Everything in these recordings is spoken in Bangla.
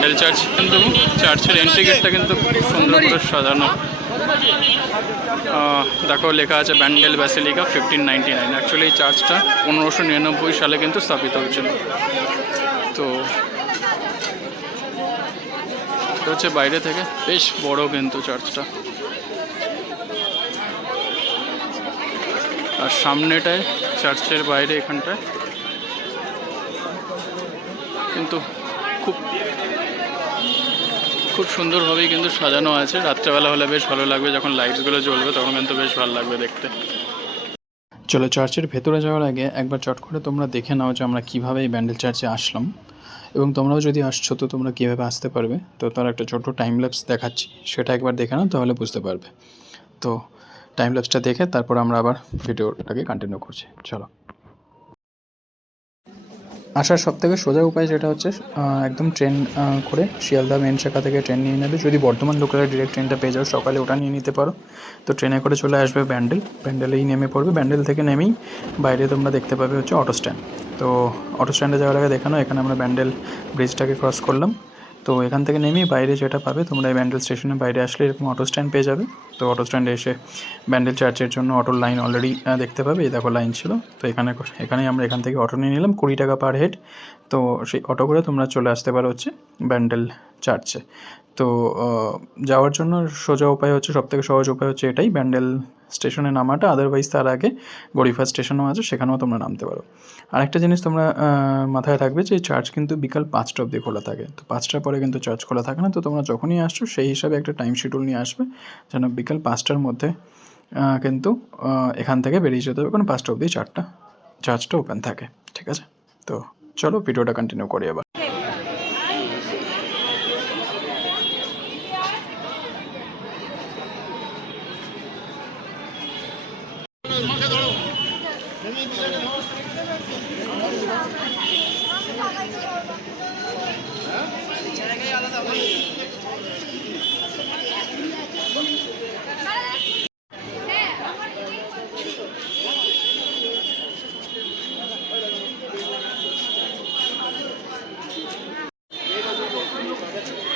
ব্যান্ডেল চার্চ কিন্তু চার্চের এন্ট্রি গেটটা কিন্তু খুব সুন্দর করে সাজানো দেখো, লেখা আছে Bandel basilica fifteen ninety nine actually এই চার্চটা পনেরোশো নিরানব্বই সালে কিন্তু স্থাপিত হয়েছিল। তো হচ্ছে বাইরে থেকে। বেশ বড় কিন্তু চার্চটা। আর সামনেটায় চার্চের বাইরে এখানটায়। কিন্তু খুব খুব সুন্দরভাবেই কিন্তু সাজানো আছে। রাত্রেবেলা হলে বেশ ভালো লাগবে, যখন লাইটসগুলো জ্বলবে তখন কিন্তু বেশ ভালো লাগবে দেখতে। চলো চার্চের ভেতরে যাওয়ার আগে একবার চট করে তোমরা দেখে নাও যে আমরা কীভাবে এই ব্যান্ডেল চার্চে আসলাম। এবং তোমরাও যদি আসছো তো তোমরা কীভাবে আসতে পারবে? তো তার একটা ছোট টাইম ল্যাপস দেখাচ্ছি, সেটা একবার দেখে নাও তাহলে বুঝতে পারবে। তো টাইম ল্যাপসটা দেখে তারপর আমরা আবার ভিডিওটাকে কন্টিনিউ করছি। চলো। আসার সব থেকে সোজা উপায় যেটা হচ্ছে একদম ট্রেন করে শিয়ালদা মেন শাখা থেকে ট্রেন নিয়ে নেবে। যদি বর্ধমান লোকেরা ডিরেক্ট ট্রেনটা পেয়ে যাও, সকালে ওটা নিয়ে নিতে পারো। তো ট্রেনে করে চলে আসবে ব্যান্ডেল। ব্যান্ডেলেই নেমে পড়বে। ব্যান্ডেল থেকে নেমেই বাইরে তোমরা দেখতে পাবে হচ্ছে অটো স্ট্যান্ড তো অটো স্ট্যান্ডে যাওয়ার আগে দেখানো, এখানে আমরা ব্যান্ডেল ব্রিজটাকে ক্রস করলাম। তো এখান থেকে নেমেই বাইরে যেটা পাবে, তোমরা এই ব্যান্ডেল স্টেশনের বাইরে আসলে এরকম অটো স্ট্যান্ড পেয়ে যাবে। তো অটো স্ট্যান্ডে এসে ব্যান্ডেল চার্চের জন্য অটোর লাইন অলরেডি দেখতে পাবে। এই দেখো লাইন ছিল। তো এখানে এখানেই আমরা এখান থেকে অটো নিয়ে নিলাম কুড়ি টাকা পার হেড তো সেই অটো করে তোমরা চলে আসতে পারো হচ্ছে ব্যান্ডেল চার্চে। তো যাওয়ার জন্য সোজা উপায় হচ্ছে, সবথেকে সহজ উপায় হচ্ছে এটাই। ব্যান্ডেল স্টেশনে নামাটা আদারওয়াইজ তার আগে গরিফা স্টেশনও আছে, সেখানেও তোমরা নামতে পারো। আরেকটা জিনিস তোমরা মাথায় রাখবে যে চার্চ কিন্তু বিকাল পাঁচটা অবধি খোলা থাকে। তো পাঁচটার পরে কিন্তু চার্চ খোলা থাকে না, তো তোমরা যখনই আসছো সেই হিসাবে একটা টাইম শিডিউল নিয়ে আসবে, যেন বিকাল পাঁচটার মধ্যে কিন্তু এখান থেকে বেরিয়ে যেতে হবে। কারণ পাঁচটা অবধি চারটা চার্চটা ওপেন থাকে। ঠিক আছে? তো চলো ভিডিওটা কন্টিনিউ করি এবার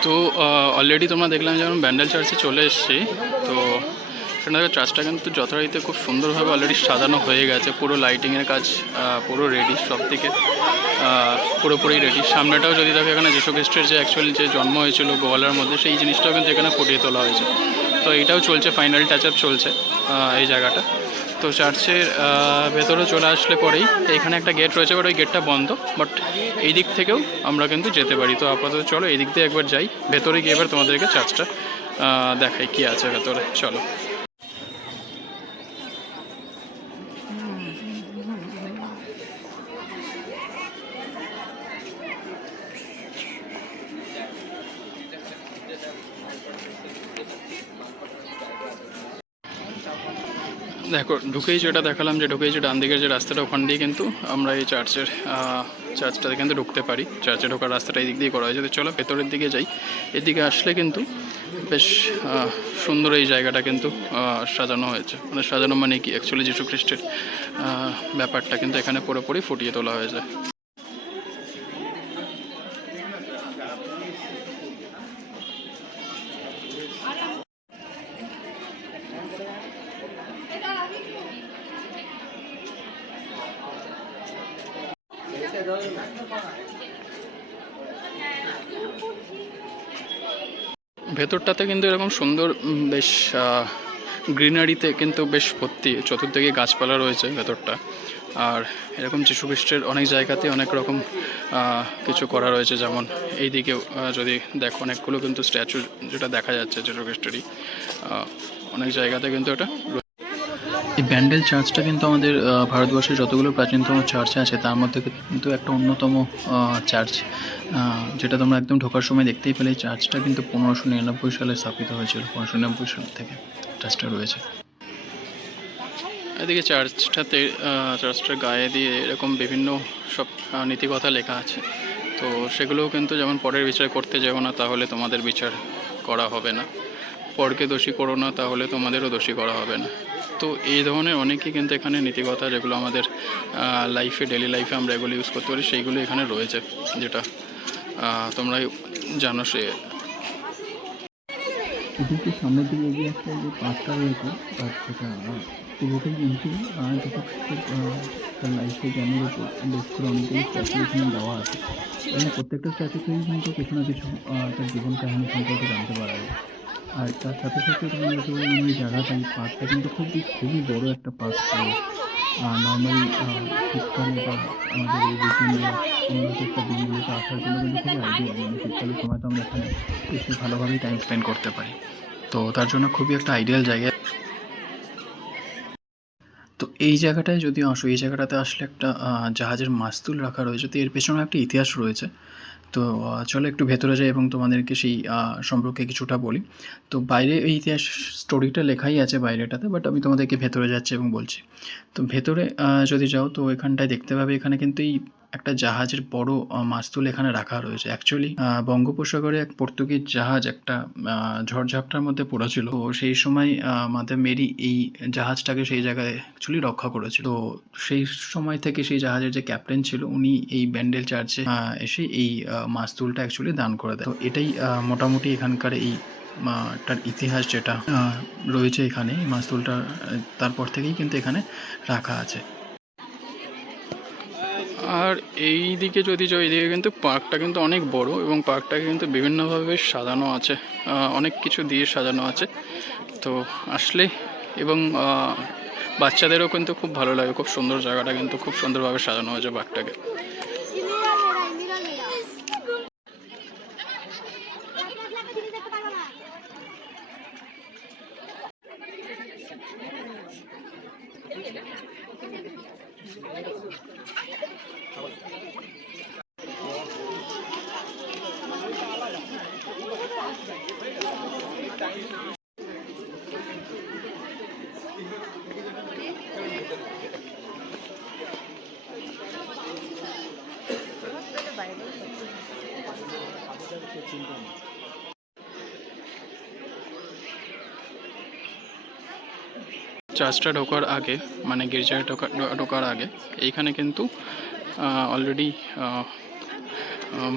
তো অলরেডি তোমরা দেখলাম যেমন ব্যান্ডেল চার্চে চলে এসেছি। তো সেখানে চার্চটা কিন্তু যথারীতি খুব সুন্দরভাবে অলরেডি সাজানো হয়ে গেছে। পুরো লাইটিংয়ের কাজ পুরো রেডি সব থেকে পুরোপুরি রেডি সামনেটাও যদি দেখো, এখানে যিশু খ্রিস্টের যে অ্যাকচুয়ালি যে জন্ম হয়েছিল গোয়ালার মধ্যে, সেই জিনিসটাও কিন্তু এখানে ফুটিয়ে তোলা হয়েছে। তো, এইটাও চলছে ফাইনাল টাচ আপ চলছে এই জায়গাটা। তো, চার্চের ভেতরে চলে আসলে পরেই, এখানে একটা গেট রয়েছে বাট ওই গেটটা বন্ধ। বাট এই দিক থেকেও আমরা কিন্তু যেতে পারি। তো আপাতত চলো এই দিক দিয়ে একবার যাই। ভেতরে গিয়ে এবার তোমাদেরকে চার্জটা দেখাই কি আছে ভেতরে। চলো। দেখো, ঢুকেই যেটা দেখালাম যে ঢুকেই যে ডান দিকের যে রাস্তাটা ওখান দিয়ে কিন্তু আমরা এই চার্চের চার্চটাতে কিন্তু ঢুকতে পারি। চার্চে ঢোকার রাস্তাটা এই দিক দিয়ে করা হয়েছে। তো চলো ভেতরের দিকে যাই। এদিকে আসলে কিন্তু বেশ সুন্দর এই জায়গাটা কিন্তু সাজানো হয়েছে। মানে সাজানো মানে কি? অ্যাকচুয়ালি যীশু খ্রিস্টের ব্যাপারটা কিন্তু এখানে পুরোপুরি ফুটিয়ে তোলা হয়েছে। ভেতরটাতে কিন্তু এরকম সুন্দর বেশ গ্রিনারিতে কিন্তু বেশ ভর্তি। চতুর্দিকে গাছপালা রয়েছে ভেতরটা। আর এরকম যীশু খ্রিস্টের অনেক জায়গাতে অনেক রকম কিছু করা রয়েছে। যেমন এই দিকেও যদি দেখো, অনেকগুলো কিন্তু স্ট্যাচু যেটা দেখা যাচ্ছে যীশু খ্রিস্টেরই। অনেক জায়গাতে কিন্তু এটা এই ব্যান্ডেল চার্চটা কিন্তু আমাদের ভারতবর্ষের যতগুলো প্রাচীনতম চার্চ আছে, তার মধ্যে কিন্তু একটা অন্যতম চার্চ। যেটা তোমরা একদম ঢোকার সময় দেখতেই পেলে চার্চটা কিন্তু পনেরোশো নিরানব্বই সালে স্থাপিত হয়েছিল, পনেরোশো নিরানব্বই সাল থেকে চার্চটা রয়েছে। এদিকে চার্চটাতে চার্চটার গায়ে দিয়ে এরকম বিভিন্ন সব নীতিকথা লেখা আছে। তো সেগুলোও কিন্তু যেমন পরের বিচার করতে যাব না, তাহলে তোমাদের বিচার করা হবে না। পরকে দোষী করো না, তাহলে তোমাদেরও দোষী করা হবে না। তো এই ধরনের অনেকই কিন্তু এখানে নীতিকথা, যেগুলো আমাদের লাইফে ডেলি লাইফে আমরা এগুলো ইউজ করতে পারি, সেইগুলো এখানে রয়েছে, যেটা তোমরা জানো সে। সামনের দিকে এগিয়ে আসলে যে পার্কটা রয়েছে সেটা কিন্তু লাইফে জ্ঞানের উপর বেশ করে অনেকগুলো স্ট্যাচু দেওয়া আছে। এবং প্রত্যেকটা স্ট্যাচুতেই কিন্তু কিছু না কিছু তার জীবন কাহিনী সম্পর্কে জানতে পারা যায়। আর তার সাথে সাথে তোমার যে এই জায়গাটা, এই পার্কটা কিন্তু খুবই খুবই বড় একটা পার্ক ছিল। নর্মালি শীতকালে বা আমাদের এই উইকেন্ডে উন্নত একটা দিনগুলোতে আসার জন্য কিন্তু খুবই আইডিয়া মানে শীতকালের সময় তো আমরা এখানে এসে ভালোভাবেই টাইম স্পেন্ড করতে পারি। তো তার জন্য খুবই একটা আইডিয়াল জায়গা। তো এই জায়গাটায় যদি আসো, এই জায়গাটাতে আসলে একটা জাহাজের মাস্তুল রাখা রয়েছে। তো এর পেছনে একটা ইতিহাস রয়েছে। তো চলো একটু ভেতরে যাই এবং তোমাদেরকে সেই সম্পর্কে কিছুটা বলি। তো বাইরে এই ইতিহাস স্টোরিটা লেখাই আছে বাইরেটাতে বাট আমি তোমাদেরকে ভেতরে যাচ্ছি এবং বলছি। তো ভেতরে যদি যাও তো এখানটায় দেখতে পাবে, এখানে কিন্তু এই একটা জাহাজের বড় মাস্তুল এখানে রাখা রয়েছে। অ্যাকচুয়ালি বঙ্গোপসাগরে এক পর্তুগিজ জাহাজ একটা ঝড়ঝাপটার মধ্যে পড়েছিল তো সেই সময় মাদার মেরি এই জাহাজটাকে সেই জায়গায় অ্যাকচুয়ালি রক্ষা করেছিল। তো সেই সময় থেকে সেই জাহাজের যে ক্যাপ্টেন ছিল, উনি এই ব্যান্ডেল চার্চে এসে এই মাস্তুলটা অ্যাকচুয়ালি দান করে দেয়। তো এটাই মোটামুটি এখানকার এই টার ইতিহাস যেটা রয়েছে এখানে। মাস্তুলটা তারপর থেকেই কিন্তু এখানে রাখা আছে। এই দিকে যদি যাই এদিকে কিন্তু পার্কটা কিন্তু অনেক বড় এবং পার্কটাকে কিন্তু বিভিন্নভাবে সাজানো আছে অনেক কিছু দিয়ে সাজানো আছে। তো আসলে এবং বাচ্চাদেরও কিন্তু খুব ভালো লাগে, খুব সুন্দর জায়গাটা কিন্তু খুব সুন্দরভাবে সাজানো হয়েছে পার্কটাকে mira, mira, mira. দেখতে পারব না চার্চটা ঢোকার আগে মানে গির্জায় ঢোকা ঢোকার আগে এইখানে কিন্তু অলরেডি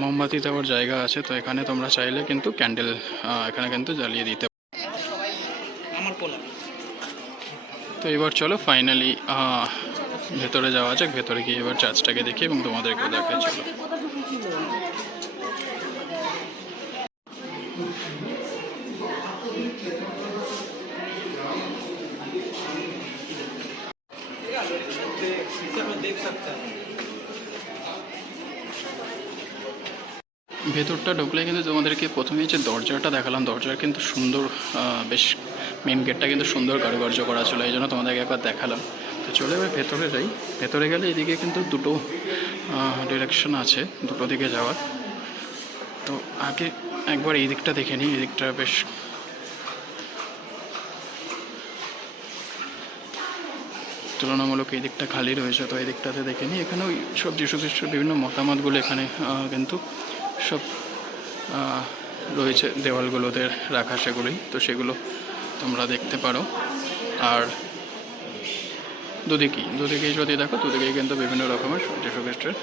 মোমবাতি দেওয়ার জায়গা আছে তো এখানে তোমরা চাইলে কিন্তু ক্যান্ডেল এখানে কিন্তু জ্বালিয়ে দিতে তো এবার চলো ফাইনালি ভেতরে যাওয়া যাক ভেতরে গিয়ে এবার চার্চটাকে দেখি এবং তোমাদেরকে দেখাই চলো। ভেতরটা ঢুকলে কিন্তু তোমাদেরকে প্রথমেই যে দরজাটা দেখালাম, দরজার কিন্তু সুন্দর বেশ মেন গেটটা কিন্তু সুন্দর কারুকার্য করা ছিল, এই জন্য তোমাদেরকে একবার দেখালাম। তো চলে এবার ভেতরে যাই। ভেতরে গেলে এদিকে কিন্তু দুটো ডিরেকশন আছে, দুটো দিকে যাওয়ার। তো আগে একবার এই দিকটা দেখে নিই, এই দিকটা বেশ তুলনামূলক এই দিকটা খালি রয়েছে, তো এই দিকটাতে দেখে নিই। এখানে ওই সব যিশু খ্রিস্টের বিভিন্ন মতামতগুলো এখানে কিন্তু সব রয়েছে দেওয়ালগুলোতে রাখা সেগুলোই। তো সেগুলো তোমরা দেখতে পারো। আর দুদিকেই দুদিকেই যদি দেখো, দুদিকেই কিন্তু বিভিন্ন রকমের যিশু খ্রিস্টের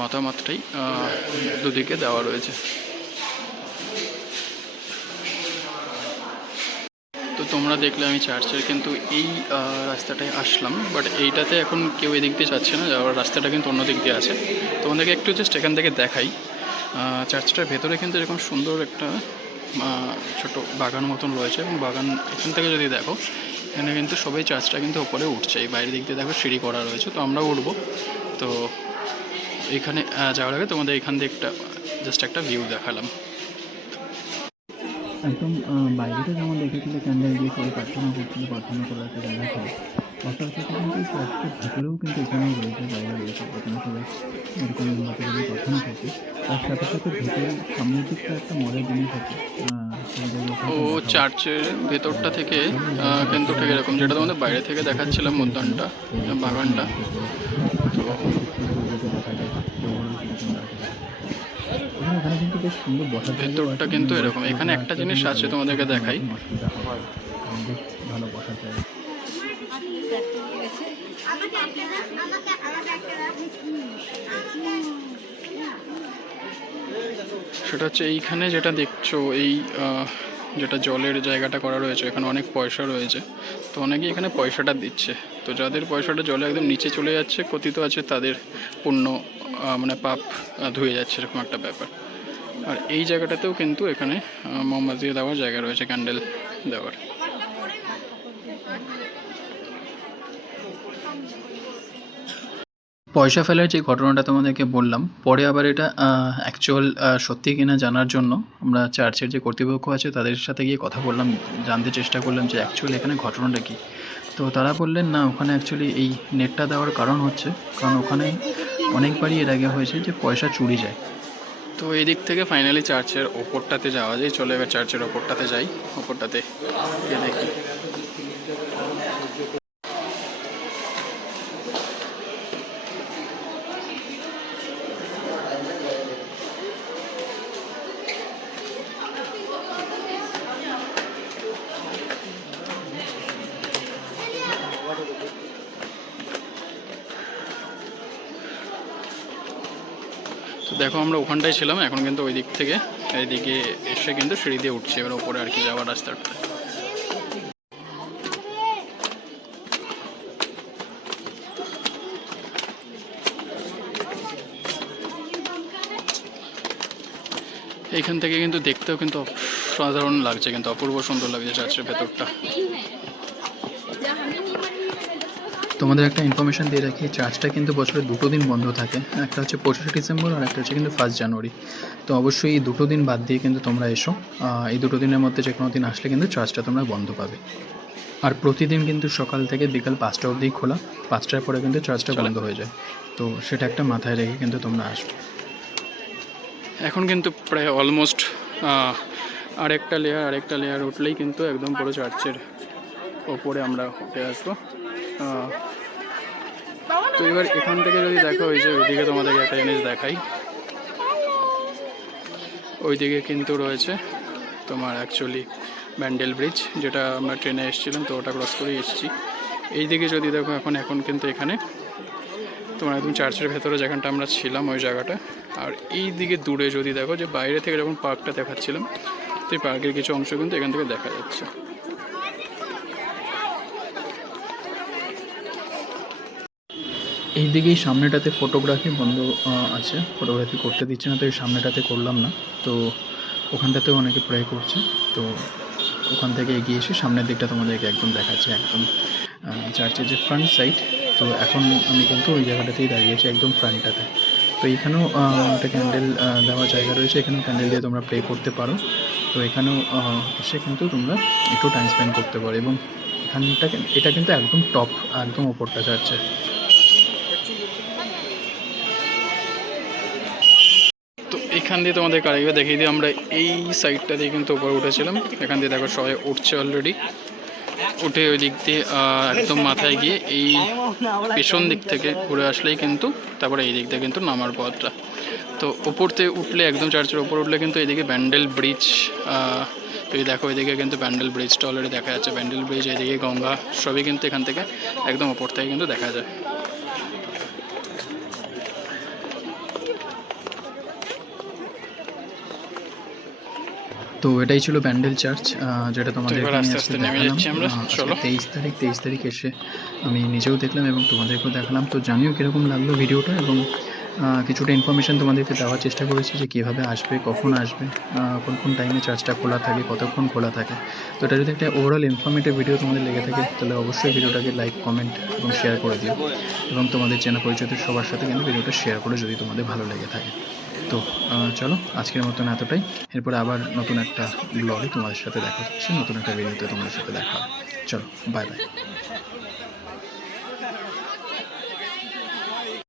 মতামতটাই দুদিকে দেওয়া রয়েছে। তোমরা দেখলে আমি চার্চের কিন্তু এই রাস্তাটায় আসলাম বাট এইটাতে এখন কেউ এদিক দিয়ে যাচ্ছে না, যাওয়ার রাস্তাটা কিন্তু অন্য দিক দিয়ে আছে। তোমাদেরকে একটু জাস্ট এখান থেকে দেখাই। চার্চটার ভেতরে কিন্তু এরকম সুন্দর একটা ছোট বাগান মতন রয়েছে, এবং বাগান এখান থেকে যদি দেখো, এখানে কিন্তু সবাই চার্চটা কিন্তু ওপরে উঠছে, এই বাইরের দিক দিয়ে দেখো সিঁড়ি করা রয়েছে, তো আমরা উঠবো। তো এখানে যাওয়ার আগে তোমাদের এখান দিয়ে একটা জাস্ট একটা ভিউ দেখালাম। একদম আহ, বাইরেটা যেমন দেখেছিলে ক্যান্ডেল দিয়ে সবাই প্রার্থনা করছিল প্রার্থনা করার একটা জায়গা ছিল। পাশাপাশি কিন্তু চার্চের ভেতরেও কিন্তু এখানেও রয়েছে জায়গা রয়েছে যেখানে সবাই এরকম মতামতে প্রার্থনা করছে। তার সাথে সাথে ভেতরে সামনের দিকটা একটা মজার জিনিস আছে ও চার্চের ভেতরটা থেকে কিন্তু ঠিক এরকম যেটা তোমাদের বাইরে থেকে দেখাচ্ছিলাম উদ্যানটা বাগানটা। তো ভেতরটা কিন্তু এরকম। এখানে একটা জিনিস আছে তোমাদেরকে দেখাই। সেটা হচ্ছে এইখানে যেটা দেখছ, এই যেটা জলের জায়গাটা করা রয়েছে, এখানে অনেক পয়সা রয়েছে। তো অনেকেই এখানে পয়সাটা দিচ্ছে। তো যাদের পয়সাটা জলে একদম নিচে চলে যাচ্ছে কথিত আছে, তাদের পুণ্য মানে পাপ ধুয়ে যাচ্ছে, এরকম একটা ব্যাপার। আর এই জায়গাটাতেও কিন্তু এখানে মোমবাতি দেওয়ার জায়গা রয়েছে, ক্যান্ডেল দেওয়ার। পয়সা ফেলার যে ঘটনাটা তোমাদেরকে বললাম, পরে আবার এটা অ্যাকচুয়াল সত্যি কিনা জানার জন্য আমরা চার্চের যে কর্তৃপক্ষ আছে তাদের সাথে গিয়ে কথা বললাম, জানতে চেষ্টা করলাম যে অ্যাকচুয়ালি এখানে ঘটনাটা কী। তো তারা বললেন, না, ওখানে অ্যাকচুয়ালি এই নেটটা দেওয়ার কারণ হচ্ছে, কারণ ওখানে অনেকবারই এর আগে হয়েছে যে পয়সা চুরি যায়। তো এই দিক থেকে ফাইনালি চার্চের ওপরটাতে যাওয়া যায়, চলে এবার চার্চের ওপরটাতে যাই, ওপরটাতে দেখি। দেখো, আমরা ওখানটায় ছিলাম, এখন কিন্তু ওই দিক থেকে, এইদিকে এসে কিন্তু সিঁড়ি দিয়ে উঠছে, এবার ওপরে আর কি যাওয়ার রাস্তাটা এইখান থেকে কিন্তু দেখতেও কিন্তু সাধারণ লাগছে, কিন্তু অপূর্ব সুন্দর লাগছে চার্চের ভেতরটা। তোমাদের একটা ইনফরমেশন দিয়ে রাখি চার্চটা কিন্তু বছরে দুটো দিন বন্ধ থাকে। একটা হচ্ছে পঁচিশে ডিসেম্বর আর একটা হচ্ছে কিন্তু ফার্স্ট জানুয়ারি তো অবশ্যই এই দুটো দিন বাদ দিয়ে কিন্তু তোমরা এসো। এই দুটো দিনের মধ্যে যে কোনো দিন আসলে কিন্তু চার্চটা তোমরা বন্ধ পাবে। আর প্রতিদিন কিন্তু সকাল থেকে বিকাল পাঁচটা অবধি খোলা। পাঁচটার পরে কিন্তু চার্চটা বন্ধ হয়ে যায়। তো সেটা একটা মাথায় রেখে কিন্তু তোমরা আসবে এখন কিন্তু প্রায় অলমোস্ট আরেকটা লেয়ার আরেকটা লেয়ার উঠলেই কিন্তু একদম পুরো চার্চের ওপরে আমরা উঠে আসব। তো এবার এখান থেকে যদি দেখা হয়েছে ওইদিকে তোমাদেরকে একটা জিনিস দেখাই। ওইদিকে কিন্তু রয়েছে তোমার অ্যাকচুয়ালি ব্যান্ডেল ব্রিজ যেটা আমরা ট্রেনে এসেছিলাম, তো ওটা ক্রস করেই এসেছি। এই দিকে যদি দেখো, এখন এখন কিন্তু এখানে তোমার একদম চার্চের ভেতরে যেখানটা আমরা ছিলাম, ওই জায়গাটা। আর এই দিকে দূরে যদি দেখো, যে বাইরে থেকে যখন পার্কটা দেখাচ্ছিলাম তো এই পার্কের কিছু অংশ কিন্তু এখান থেকে দেখা যাচ্ছে। এই দিকেই সামনেটাতে ফটোগ্রাফি বন্ধ আছে। ফটোগ্রাফি করতে দিচ্ছে না, তো এই সামনেটাতে করলাম না। তো ওখানটাতেও অনেকে প্রে করছে। তো ওখান থেকে এগিয়ে এসে সামনের দিকটা তোমাদেরকে একদম দেখাচ্ছে, একদম চার্চের যে ফ্রন্ট সাইড তো এখন আমি কিন্তু ওই জায়গাটাতেই দাঁড়িয়েছি একদম ফ্রন্টটাতে তো এখানেও একটা ক্যান্ডেল দেওয়া জায়গা রয়েছে। এখানেও ক্যান্ডেল দিয়ে তোমরা প্রে করতে পারো। তো এখানেও এসে কিন্তু তোমরা একটু টাইম স্পেন্ড করতে পারো। এবং এখানটা এটা কিন্তু একদম টপ একদম ওপরটা চার্চের এখান দিয়ে তোমাদের আরেকবার দেখিয়ে দিই। আমরা এই সাইডটা দিয়ে কিন্তু উপরে উঠেছিলাম। এখান দিয়ে দেখো সবাই উঠছে অলরেডি উঠে ওই দিক দিয়ে একদম মাথায় গিয়ে এই পেছন দিক থেকে ঘুরে আসলেই কিন্তু তারপরে এই দিক দিয়ে কিন্তু নামার পথটা। তো ওপর থেকে উঠলে একদম চার্চের ওপর উঠলে কিন্তু এদিকে ব্যান্ডেল ব্রিজ তুই দেখো এদিকে কিন্তু ব্যান্ডেল ব্রিজটা অলরেডি দেখা যাচ্ছে। ব্যান্ডেল ব্রিজ, এদিকে গঙ্গা, সবই কিন্তু এখান থেকে একদম ওপর থেকে কিন্তু দেখা যায়। তো এটাই ছিল ব্যান্ডেল চার্চ যেটা তোমাদের। তেইশ তারিখ তেইশ তারিখ এসে আমি নিজেও দেখলাম এবং তোমাদেরকেও দেখালাম। তো জানিও কীরকম লাগল ভিডিওটা এবং কিছুটা ইনফরমেশন তোমাদেরকে দেওয়ার চেষ্টা করেছি যে কীভাবে আসবে কখন আসবে কোন কোন টাইমে চার্চটা খোলা থাকে কতক্ষণ খোলা থাকে। তো এটা যদি একটা ওভারঅল ইনফরমেটিভ ভিডিও তোমাদের লেগে থাকে তাহলে অবশ্যই ভিডিওটাকে লাইক কমেন্ট এবং শেয়ার করে দিও। এবং তোমাদের চেনা পরিচিত সবার সাথে কিন্তু ভিডিওটা শেয়ার করে যদি তোমাদের ভালো লেগে থাকে। তো চলো, আজকের মতন এতটাই। এরপরে আবার নতুন একটা ব্লগে তোমাদের সাথে দেখা হচ্ছে, নতুন একটা ভিডিওতে তোমাদের সাথে দেখা চলো বাই বাই